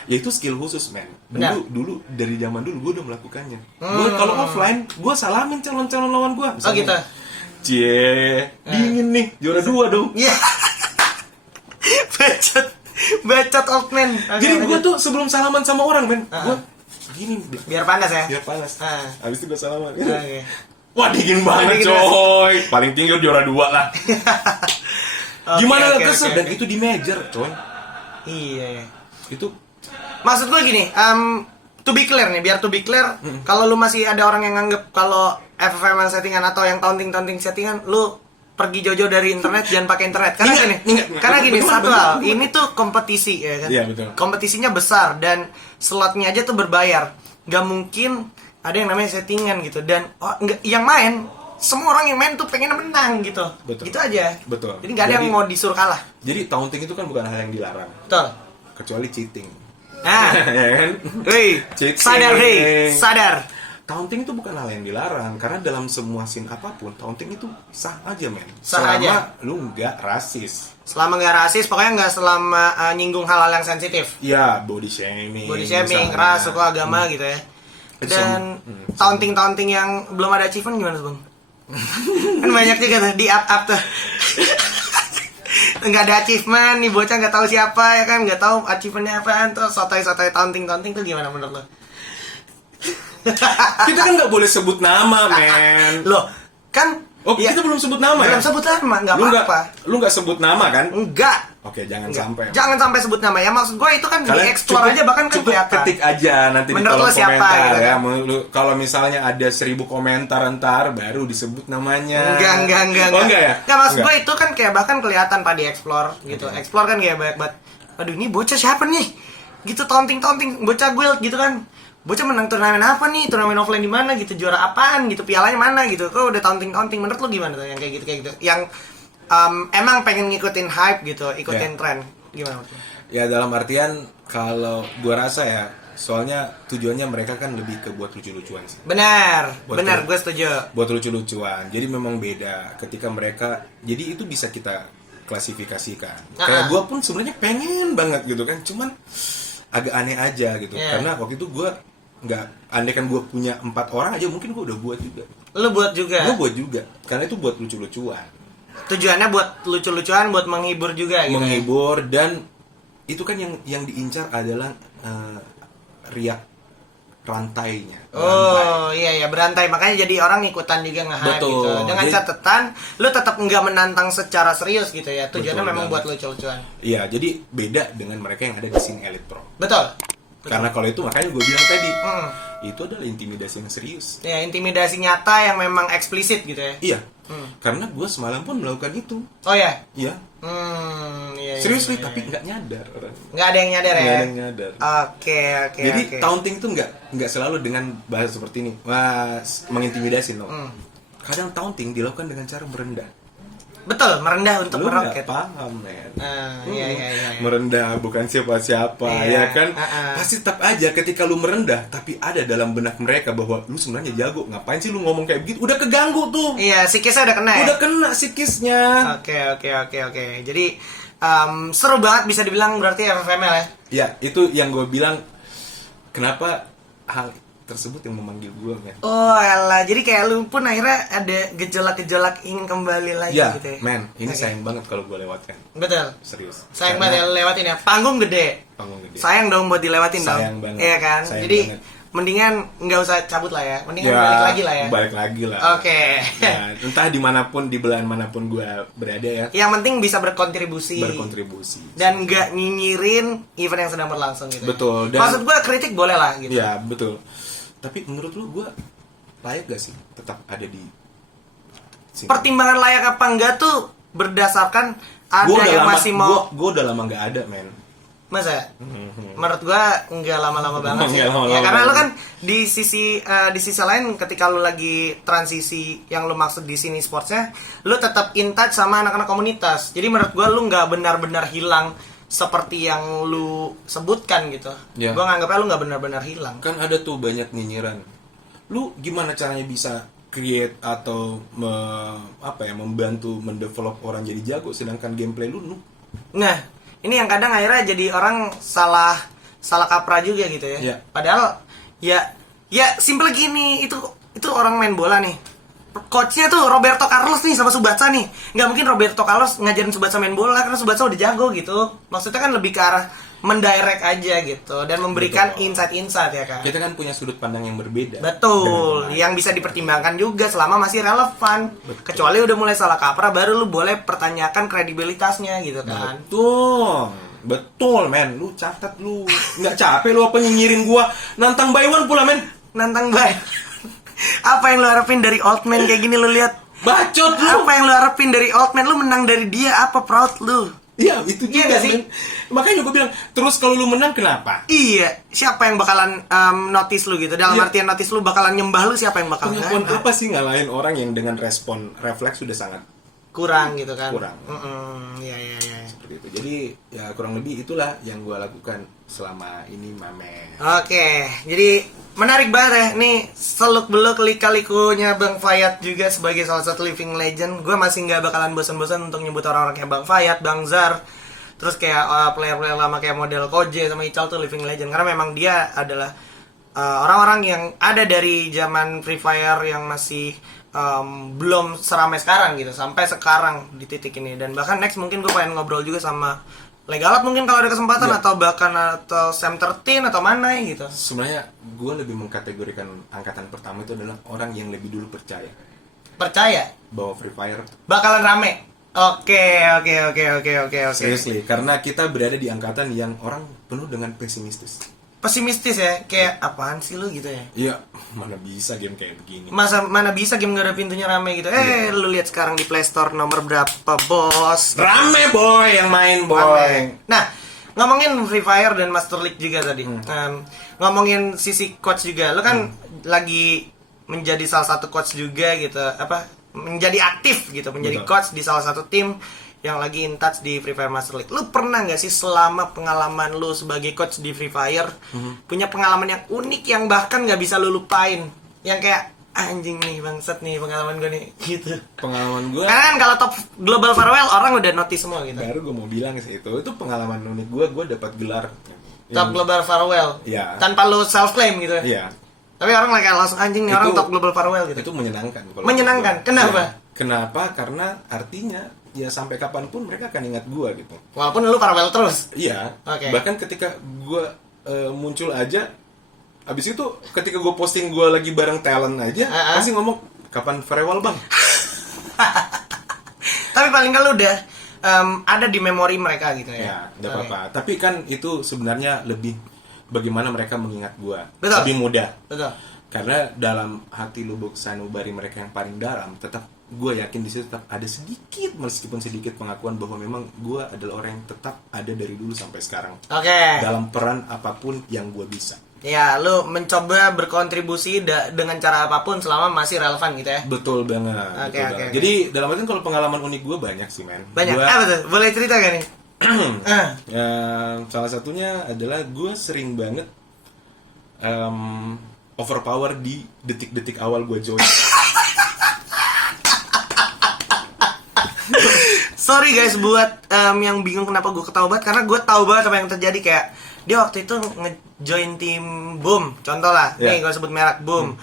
ya itu skill khusus men. Benar. Dulu dari zaman dulu gue udah melakukannya. Gue kalau offline gue salamin calon-calon lawan gue. Oh gitu. Cie, dingin nih, juara 2 dong. Iya. Bacot old man. Oke, Jadi gue lanjut. tuh sebelum salaman sama orang men, gue gini biar panas ya. biar panas. Ah. Habis itu gue salaman. Oke. Wah dingin banget Dingin coy. Paling tinggi juara 2 lah. Gimana Oke, kesel oke, dan oke. itu di major coy. Iya. Itu Maksud gue gini, to be clear nih, biar to be clear, kalau lu masih ada orang yang nganggep kalau FFM settingan atau yang taunting settingan, lu pergi jauh-jauh dari internet, jangan pakai internet. Karena Ingat, gini, ingat. karena gini, Betul, satu betul, hal, betul. ini tuh kompetisi ya kan. Iya, betul. Kompetisinya besar dan slotnya aja tuh berbayar. Gak mungkin ada yang namanya settingan gitu. Dan yang main, semua orang yang main tuh pengen menang gitu. Betul. Gitu aja. Betul. Jadi gak ada yang Jadi- mau disuruh kalah. jadi taunting itu kan bukan hal yang dilarang, Betul. kecuali cheating. Nah, Ya kan? hei, Cheating. sadar hei, sadar. Taunting itu bukan hal yang dilarang karena dalam semua scene apapun taunting itu sah aja men. Sah Selama aja. lu nggak rasis. Selama nggak rasis, pokoknya nggak selama nyinggung hal-hal yang sensitif. Ya body shaming. Body shaming, misalnya. ras, suku, agama gitu ya. Dan taunting-taunting yang belum ada achievement gimana tuh bang? Kan banyak juga tuh, di up-up tuh. nggak ada achievement nih, bocah nggak tahu siapa ya kan, nggak tahu achievementnya apaan tuh, sotoy-sotoy taunting tuh gimana menurut lo? Kita kan nggak boleh sebut nama, men. Loh, kan Oh, ya, kita belum sebut nama ya? belum sebut nama, nggak Lu apa-apa. Lu nggak sebut nama kan? Enggak. Oke, jangan Enggak. sampai. Jangan sampai sebut nama ya. Maksud gue itu kan di Kalian explore aja bahkan kan cukup kelihatan. ketik aja nanti di Menurut kolom lo siapa, komentar gitu ya. kan? Kalau misalnya ada 1000 komentar ntar baru disebut namanya. Enggak. Oh, enggak ya? Enggak, maksud Enggak. gue itu kan kayak bahkan kelihatan Pak di explore gitu. Explore kan kayak banyak banget. Aduh, ini bocah siapa nih? Gitu taunting bocah guild gitu kan. Bocah menang turnamen apa nih? Turnamen offline di mana gitu? Juara apaan gitu? Pialanya mana gitu? Kok udah taunting. Menurut lo gimana tuh yang kayak gitu? Yang emang pengen ngikutin hype gitu, ikutin Ya. tren. Gimana menurut lo? Ya dalam artian kalau gua rasa ya, soalnya tujuannya mereka kan lebih ke buat lucu-lucuan sih. Benar, Betul. benar, gue setuju. Buat lucu-lucuan. Jadi memang beda ketika mereka. Jadi itu bisa kita klasifikasikan. Kayak gua pun sebenarnya pengen banget gitu kan, cuman agak aneh aja gitu. Yeah. Karena waktu itu gua nggak, andai kan gue punya 4 orang aja mungkin gue udah buat juga. Lo buat juga? Gue buat juga, karena itu buat lucu-lucuan, Tujuannya buat lucu-lucuan, buat menghibur juga gitu. menghibur, dan itu kan yang diincar adalah riak rantainya. Oh iya berantai, makanya jadi orang ikutan juga nge-hype Betul. gitu. Dengan Jadi- catatan lu tetap nggak menantang secara serius gitu ya. Tujuannya Betul memang buat banget. lucu-lucuan. Iya, jadi beda dengan mereka yang ada di Sing Elite Pro. Betul. Karena kalau itu makanya gue bilang tadi, Hmm. itu adalah intimidasi yang serius. Ya intimidasi nyata yang memang eksplisit gitu ya. Iya, Hmm. karena gue semalam pun melakukan itu. Oh ya. Iya, Iya. serius iya, nih, tapi nggak nyadar orang. nggak ada yang nyadar ya. Nggak ada yang nyadar. Oke. Jadi oke. taunting itu nggak selalu dengan bahasa seperti ini, mengintimidasi, no. Hmm. Kadang taunting dilakukan dengan cara merendah. Betul, merendah untuk Lu meroket. nggak paham, men. Iya. Merendah bukan siapa-siapa, Iya, ya kan? uh-uh. Pasti tetap aja ketika lu merendah, tapi ada dalam benak mereka bahwa lu sebenarnya jago. Ngapain sih lu ngomong kayak begitu? Udah keganggu tuh. Iya, psikisnya udah kena ya. Udah kena psikisnya. Oke. Jadi seru banget bisa dibilang berarti FFML ya. Ya, itu yang gue bilang. Kenapa hal tersebut yang memanggil gue, men? Oh elah, jadi kayak lu pun akhirnya ada gejolak-gejolak ingin kembali lagi Ya, gitu ya. men, ini Oke. sayang banget kalau gue lewatkan. Betul. Serius. Sayang Karena banget ya lu lewatin ya. Panggung gede. panggung gede. Sayang dong buat dilewatin dong. Sayang banget. Iya kan? Sayang Jadi banget. mendingan nggak usah cabut lah ya. Mendingan balik lagi lah ya. Balik lagi lah. Oke. Nah, entah dimanapun, di belahan manapun gue berada ya, Yang penting bisa berkontribusi. berkontribusi. Dan nggak nyinyirin event yang sedang berlangsung gitu. Betul, Ya. dan- Maksud gua kritik boleh lah gitu. Ya, betul. Tapi menurut lu gue layak gak sih tetap ada di sini? Pertimbangan layak apa enggak tuh berdasarkan ada Gua udah yang lama, masih mau. Gue udah lama gak ada, men. Masa? Menurut gua nggak lama-lama banget sih. Nggak lama-lama Ya karena lu banget. kan di sisi lain ketika lu lagi transisi yang lu maksud di sini sportsnya, lu tetap in touch sama anak-anak komunitas. Jadi menurut gua lu nggak benar-benar hilang seperti yang lu sebutkan gitu. Ya. Gua nganggapnya lu nggak benar-benar hilang. Kan ada tuh banyak nyinyiran. Lu gimana caranya bisa create atau membantu mendevelop orang jadi jago sedangkan gameplay lu noob? Nah, ini yang kadang akhirnya jadi orang salah kaprah juga gitu ya. Iya. Padahal ya simple gini, itu orang main bola nih. Coachnya tuh Roberto Carlos nih sama Subatsa nih. Nggak mungkin Roberto Carlos ngajarin Subatsa main bola karena Subatsa udah jago gitu. Maksudnya kan lebih ke arah mendirect aja gitu dan memberikan Betul. insight-insight ya kan. Kita kan punya sudut pandang yang berbeda. Betul, Dengan yang bisa dipertimbangkan juga selama masih relevan. Betul. Kecuali udah mulai salah kaprah baru lu boleh pertanyakan kredibilitasnya gitu kan. Betul, men. Lu catat lu. Nggak capek lu apa nyinyirin gua? Nantang by one pula, men. Nantang baik. Apa yang lu harapin dari old man kayak gini lu lihat? Bacot lu. Apa yang lu harapin dari old man? Lu menang dari dia, apa proud lu? Iya, itu Iya juga, nggak sih? men. Makanya gua bilang, terus kalau lu menang kenapa? Iya, siapa yang bakalan notice lu gitu? Dalam Iya. artian notice lu bakalan nyembah lu, siapa yang bakal Pengakuan nggak? apa sih ngalahin orang yang dengan respon refleks sudah sangat Kurang gitu kan? Kurang. Iya. seperti itu. Jadi ya kurang lebih itulah yang gua lakukan selama ini, Mame. Oke, jadi menarik banget ya. Nih seluk-beluk lika-likunya Bang Fayat juga sebagai salah satu living legend. Gue masih nggak bakalan bosan-bosan untuk nyebut orang-orang kayak Bang Fayat, Bang Zar, terus kayak player-player lama kayak model Koje sama Ical tuh living legend. Karena memang dia adalah orang-orang yang ada dari zaman Free Fire yang masih belum seramai sekarang gitu, sampai sekarang di titik ini. Dan bahkan next mungkin gue pengen ngobrol juga sama Legalat mungkin kalau ada kesempatan, Iya. atau Sam 13 atau mana gitu. Sebenarnya gue lebih mengkategorikan angkatan pertama itu adalah orang yang lebih dulu percaya Percaya bahwa Free Fire bakalan rame. Oke. seriously, karena kita berada di angkatan yang orang penuh dengan pesimistis. Pesimistis ya, kayak apaan sih lu gitu ya. Iya, mana bisa game kayak begini. Mana bisa game gak ada pintunya rame gitu. Lu lihat sekarang di Play Store nomor berapa, bos? Rame boy yang main boy. Rame. Nah, ngomongin Free Fire dan Master League juga tadi. Ngomongin sisi coach juga. Lu kan lagi menjadi salah satu coach juga gitu. Menjadi aktif gitu, menjadi Betul. coach di salah satu tim yang lagi in touch di Free Fire Master League. Lu pernah nggak sih selama pengalaman lu sebagai coach di Free Fire punya pengalaman yang unik yang bahkan nggak bisa lu lupain, yang kayak anjing nih bangsat nih pengalaman gue nih gitu. Pengalaman gue, Karena kan kalau top Global Farewell orang udah notice semua gitu. baru gue mau bilang sih itu pengalaman unik gue dapat gelar Top Global Farewell. Iya. Tanpa lu self claim gitu. Iya, Tapi orang kayak langsung anjing nih orang Itu- top Global Farewell gitu. itu menyenangkan. Kalau Menyenangkan. gua. Kenapa? Ya, kenapa? Karena artinya ya sampai kapanpun mereka akan ingat gue gitu. Walaupun lu Farewell terus. Iya. Oke. Bahkan ketika gue muncul aja, abis itu ketika gue posting gue lagi bareng talent aja, pasti ngomong kapan farewell bang. Tapi paling nggak lu udah ada di memori mereka gitu Ya, ya. tidak Oke. apa-apa. Tapi kan itu sebenarnya lebih bagaimana mereka mengingat gue. Betul. Lebih mudah. Betul. Karena dalam hati lubuk sanubari mereka yang paling dalam, tetap gue yakin di situ tetap ada sedikit, meskipun sedikit pengakuan bahwa memang gue adalah orang yang tetap ada dari dulu sampai sekarang Oke. dalam peran apapun yang gue bisa. Ya, lu mencoba berkontribusi dengan cara apapun selama masih relevan gitu ya. Betul banget. Oke, Betul oke, banget. oke. Jadi dalam artian kalau pengalaman unik gue banyak sih men. Banyak. Gua, Apa tuh? Boleh cerita gak nih? ya, salah satunya adalah gue sering banget overpower di detik-detik awal gue join. Sorry guys buat yang bingung kenapa gue ketawa banget, karena gue tahu banget apa yang terjadi. Kayak dia waktu itu nge-join tim Boom, contoh lah, Yeah. nih gue sebut merek Boom.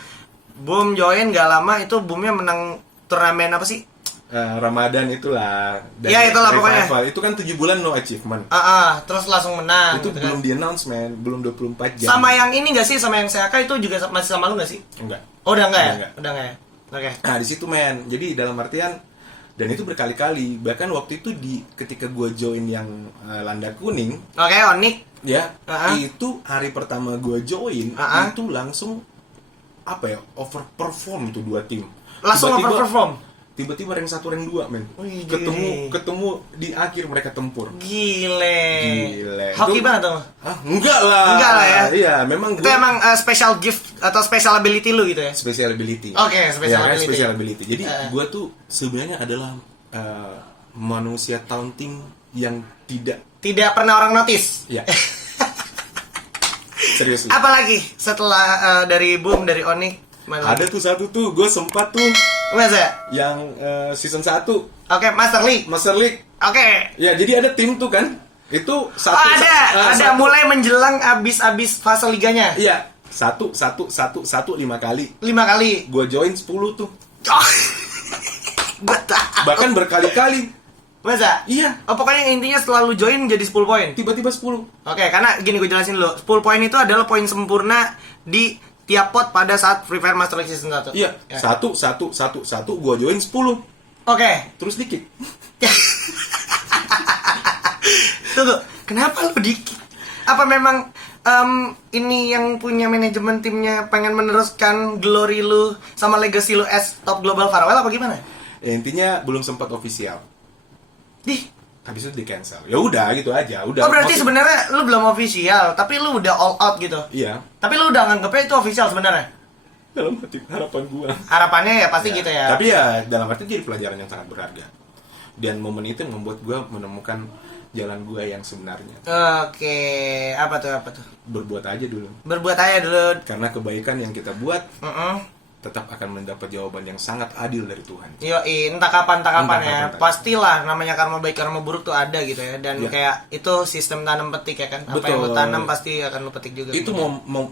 Boom join gak lama itu Boomnya menang turnamen apa sih? Ramadan itulah. Ya, itulah pokoknya. Revival. Itu kan 7 bulan no achievement. Terus langsung menang. Itu gitu belum kan. di-announce man, belum 24 jam. Sama yang ini gak sih, sama yang Seaka itu juga masih sama lu gak sih? Enggak. Oh udah enggak ya? Udah enggak. Udah enggak ya? Oke. Nah, di situ men. Jadi dalam artian dan itu berkali-kali. Bahkan waktu itu ketika gue join yang landa kuning, Oke, Onik. ya, Ah. itu hari pertama gue join Ah. itu langsung overperform itu dua tim. Langsung Tiba-tiba- overperform. Tiba-tiba rank 1 rank 2 men. Wih, Ketemu di akhir mereka tempur. Gile. Hoki Itu- banget dong. Enggak lah. Enggak lah ya. Iya, memang Itu emang special gift atau special ability lu gitu ya? special ability. Oke, special Ya, kan, ability. special ability. Jadi Eh. gue tuh sebenarnya adalah manusia taunting yang tidak Tidak pernah orang notice. ya. Serius. Apalagi setelah dari Boom, dari Onik, mana Ada lagi? tuh satu tuh, gue sempat tuh Masa? yang season 1 Oke, Master League. Master League. Oke. Ya, jadi ada tim tuh kan. Itu satu. Oh, ada satu- mulai menjelang abis fase liganya. Iya, satu 5 kali. 5 kali. Gue join 10 tuh. Oh. Gua tahu. Bahkan berkali-kali. Masa? Iya, Oh, pokoknya intinya selalu join jadi 10 poin. tiba-tiba 10. Oke, karena gini gue jelasin dulu. 10 poin itu adalah poin sempurna di tiap pot pada saat Free Fire Master League Season 1. Iya, Ya. 1, gue join 10. Oke. Terus dikit. Tunggu, kenapa lu dikit? Apa memang ini yang punya manajemen timnya pengen meneruskan glory lu sama legacy lu as top global farewell apa gimana? Ya, intinya belum sempat official. Dih, Habis itu di cancel. Ya udah gitu aja. Udah. oh berarti Maksud- sebenarnya lu belum official, tapi lu udah all out gitu. Iya. Tapi lu udah nganggepnya itu official sebenarnya. Dalam hati harapan gua. Harapannya ya pasti gitu ya. Tapi ya dalam arti jadi pelajaran yang sangat berharga. Dan momen itu yang membuat gua menemukan jalan gua yang sebenarnya. Oke, apa tuh? Berbuat aja dulu. Berbuat aja dulu. Karena kebaikan yang kita buat Mm-mm. tetap akan mendapat jawaban yang sangat adil dari Tuhan. Yo, entah kapan ya. kapan. Pastilah namanya karma baik karma buruk tuh ada gitu ya. Dan Ya. kayak itu sistem tanam petik ya kan. Apa yang lu Betul. tanam pasti akan lu petik juga. Itu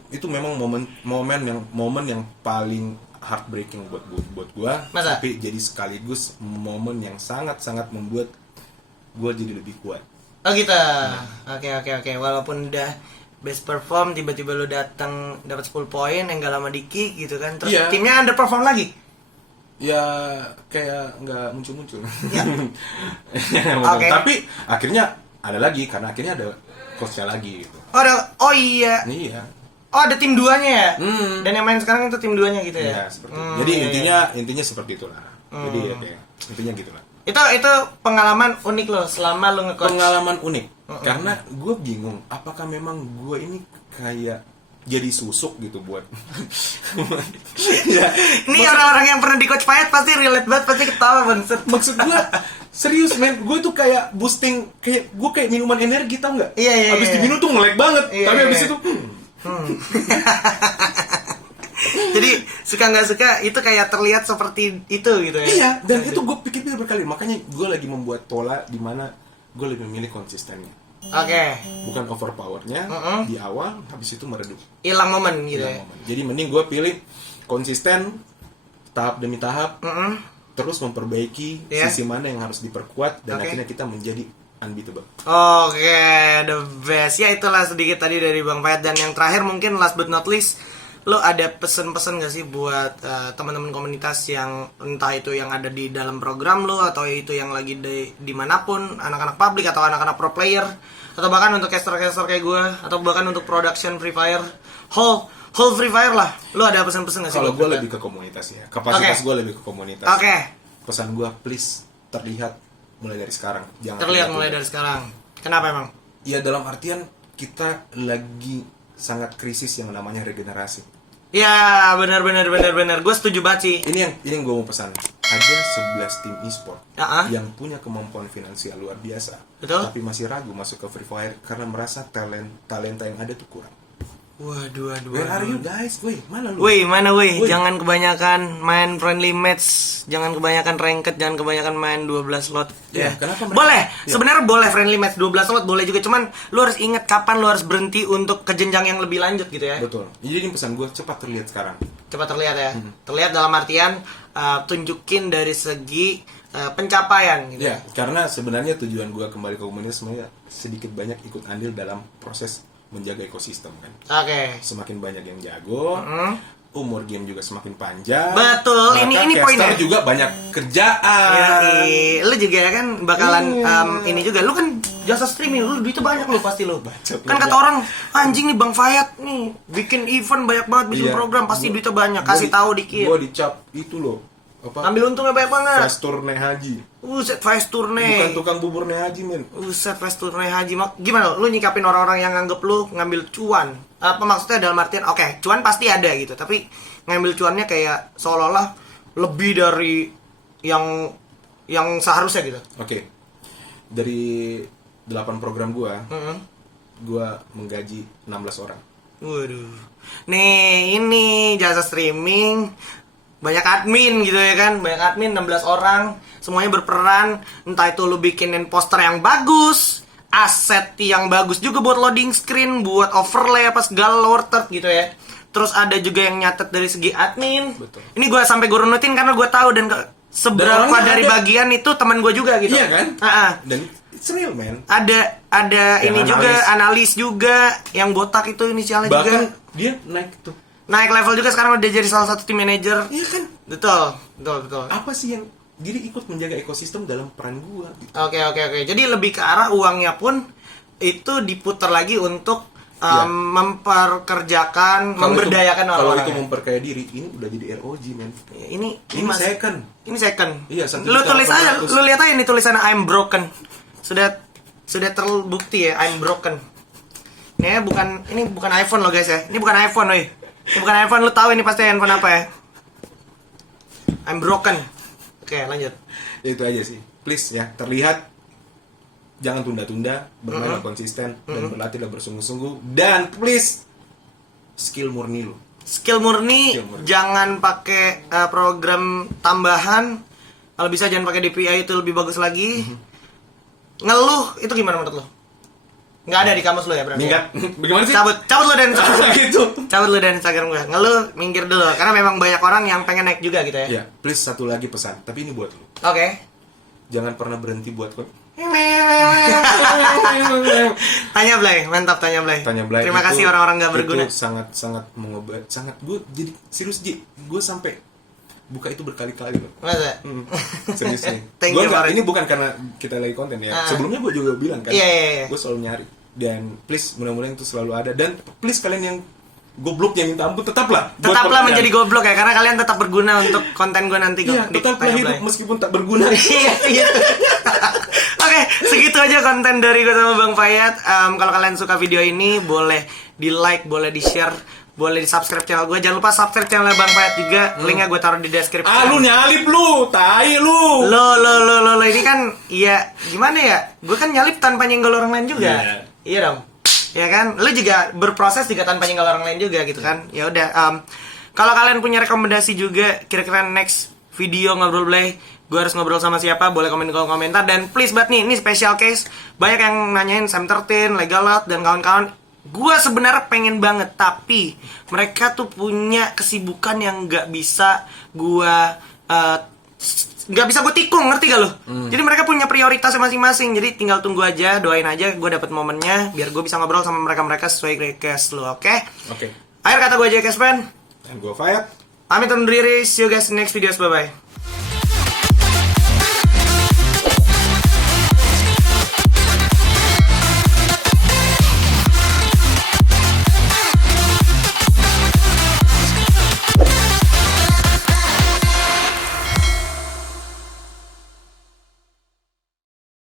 itu memang momen yang paling heartbreaking buat gua. Masa? Tapi jadi sekaligus momen yang sangat membuat gua jadi lebih kuat. Oh gitu. Oke. Walaupun udah best perform, tiba-tiba lu datang dapat 10 poin, yang gak lama di-kick gitu kan. Terus Iya. timnya underperform lagi. Ya kayak nggak muncul. Ya. Oke. Tapi akhirnya ada lagi karena akhirnya ada coachnya lagi gitu. Oh iya. Iya. Oh ada tim duanya ya. Hmm. Dan yang main sekarang itu tim duanya gitu ya. Ya seperti itu. Jadi intinya seperti itulah. Jadi ya kayak intinya gitulah. Itu pengalaman unik lo selama lo nge-coach. Pengalaman unik karena gue bingung apakah memang gue ini kayak jadi susuk gitu buat ya, Ini orang-orang yang pernah di coach Payet pasti relate banget, pasti ketawa banget. maksud gue serius men, gue tuh kayak boosting, kayak gue kayak minuman energi tau nggak? Iya. Abis diminum tuh nge-lag banget, Iya, tapi abis iya. itu Jadi suka nggak suka itu kayak terlihat seperti itu gitu ya. iya, dan itu gue pikir berkali, makanya gue lagi membuat pola di mana gue lebih memilih konsistennya, Oke. bukan overpowernya di awal, habis itu meredup. Hilang momen gitu ya. Jadi mending gue pilih konsisten tahap demi tahap, terus memperbaiki Iya. sisi mana yang harus diperkuat dan Oke. akhirnya kita menjadi unbeatable. Oke, the best. Ya itulah sedikit tadi dari Bang Payet. Dan yang terakhir mungkin last but not least, lo ada pesen-pesen gak sih buat teman-teman komunitas yang entah itu yang ada di dalam program lo atau itu yang lagi dimanapun, anak-anak publik atau anak-anak pro player atau bahkan untuk caster-caster kayak gue atau bahkan untuk production Free Fire, whole Free Fire lah. Lo ada pesan-pesan gak sih? Kalau buat gue kita? lebih ke komunitas ya, kapasitas Oke. gue lebih ke komunitas. Oke, Pesan gue please terlihat mulai dari sekarang, jangan terlihat tunda-tunda. mulai dari sekarang. Kenapa emang? Ya dalam artian kita lagi sangat krisis yang namanya regenerasi. Ya benar. Gue setuju banget sih. Ini yang gue mau pesan. Ada 11 tim e-sport Ya, yang punya kemampuan finansial luar biasa, Betul. tapi masih ragu masuk ke Free Fire karena merasa talenta yang ada tuh kurang. Waduh. Where are you guys? Woi, mana lu? Woi, mana woi? Woi. Jangan kebanyakan main friendly match, jangan kebanyakan ranked, jangan kebanyakan main 12 slot. Ya, kenapa mereka- Boleh, Ya. sebenarnya boleh friendly match 12 slot boleh juga, cuman lu harus ingat kapan lu harus berhenti untuk ke jenjang yang lebih lanjut gitu ya. Betul. Jadi ini pesan gue cepat terlihat sekarang. Cepat terlihat ya. Terlihat dalam artian tunjukin dari segi pencapaian gitu. Ya, karena sebenarnya tujuan gue kembali ke komunitas sebenarnya sedikit banyak ikut andil dalam proses menjaga ekosistem kan. Oke. Semakin banyak yang jago, umur game juga semakin panjang. Betul, maka ini caster poinnya. juga banyak kerjaan. Yoi. Lu juga kan bakalan Iya. ini juga. Lu kan jasa streaming, lu duitnya banyak lu pasti lu. Bacot Kan lu, kata ya. orang, anjing nih Bang Fayat nih bikin event banyak banget, bikin Iya. program pasti Gua- duitnya banyak. gua Kasih di- tahu dikit. Gua dicap itu loh. Apa? Ambil untungnya banyak banget. Fast tour naik haji. Set fast tour Bukan nih. tukang bubur naik haji, men. Set fast tour nih haji. Gimana lu nyikapin orang-orang yang nganggep lu ngambil cuan? Apa maksudnya dalam artian oke, cuan pasti ada gitu, tapi ngambil cuannya kayak seolah-olah lebih dari yang seharusnya gitu. Oke. Dari 8 program gua Mm-mm. menggaji 16 orang. Waduh. Nih, ini jasa streaming banyak admin gitu ya kan. Banyak admin 16 orang, semuanya berperan. Entah itu lu bikinin poster yang bagus, aset yang bagus juga buat loading screen, buat overlay apa segala worth gitu ya. Terus ada juga yang nyatet dari segi admin. Betul. Ini gue sampai gue runutin karena gue tahu dan seberapa orangnya dari ada. bagian itu teman gue juga gitu. Iya kan? Ah. Dan it's real, man. Ada Yang ini juga analis juga yang botak itu inisialnya Bahkan juga. dia naik tuh. Naik level juga sekarang udah jadi salah satu tim manager. Iya kan? Betul. Apa sih yang jadi ikut menjaga ekosistem dalam peran gua gitu. Oke. Jadi lebih ke arah uangnya pun itu diputar lagi untuk Iya. memperkerjakan, memberdayakan Kalau orang-orang. itu memperkaya diri, ini udah jadi ROG, men. Ini Ini mas- second. Ini second. Iya, 1 Lu juta tulis aja, 800. lu lihat aja nih tulisannya I'm broken. Sudah terbukti ya I'm broken. Ini bukan iPhone loh guys ya. Ini bukan iPhone, woi. Ini bukan iPhone, lu tahu ini pasti handphone apa ya? I'm broken. Oke, lanjut. Itu aja sih. Please ya, terlihat jangan tunda-tunda, bermain konsisten dan berlatihlah bersungguh-sungguh dan please skill murni lu. skill murni, Skill murni. jangan pakai program tambahan. Kalau bisa jangan pakai DPI, itu lebih bagus lagi. Ngeluh itu gimana menurut lo? Nggak ada di kamus lo ya berarti? Minggat. Bagaimana sih? Cabut lo dari Instagram. Gitu. Cabut lo dari Instagram gue. Ngeluh, minggir dulu. Karena memang banyak orang yang pengen naik juga gitu ya. Ya, please satu lagi pesan. Tapi ini buat lu. Oke. Jangan pernah berhenti buat Tanya Blay, mantap tanya Blay. Tanya Blay. Terima kasih orang-orang nggak berguna. Itu sangat mengobat. Sangat gue jadi serius Ji. Gue sampai buka itu berkali-kali loh. Masa? Serius nih. Thank Gua you, nggak- Farid. ini bukan karena kita lagi konten ya. Ah. Sebelumnya gue juga bilang kan. Iya. Gue selalu nyari. Dan please mudah-mudahan itu selalu ada. Dan please kalian yang goblok yang minta ampun tetaplah. buat Tetaplah pertanyaan. menjadi goblok ya, karena kalian tetap berguna untuk konten gue nanti kok. Iya, di tetaplah Tanya hidup Blay. meskipun tak berguna. Iya, iya. Oke, segitu aja konten dari gue sama Bang Fayat. Kalau kalian suka video ini, boleh di like, boleh di share, boleh di subscribe channel gue. Jangan lupa subscribe channel Bang Fayat juga. Linknya gue taruh di deskripsi. Lu nyalip lu, tai lu. Lo ini kan, ya gimana ya? Gue kan nyalip tanpa nyenggol orang lain juga. Iya. Iya dong. Ya kan, lu juga berproses juga tanpa nyenggol orang lain juga gitu kan. Ya udah. Kalau kalian punya rekomendasi juga, kira-kira next video ngobrol Blay, gue harus ngobrol sama siapa, boleh komen di kolom komentar. Dan please banget nih, ini special case. Banyak yang nanyain Sam 13, Legalot, dan kawan-kawan. Gue sebenarnya pengen banget, tapi mereka tuh punya kesibukan yang nggak bisa gue tikung, ngerti gak lo? Jadi mereka punya prioritasnya masing-masing. Jadi tinggal tunggu aja, doain aja gue dapet momennya biar gue bisa ngobrol sama mereka sesuai request lo, oke? Oke. Akhir kata gue aja, Kespen. Dan gue Fayat. Pamit undur diri, see you guys in next videos, bye-bye.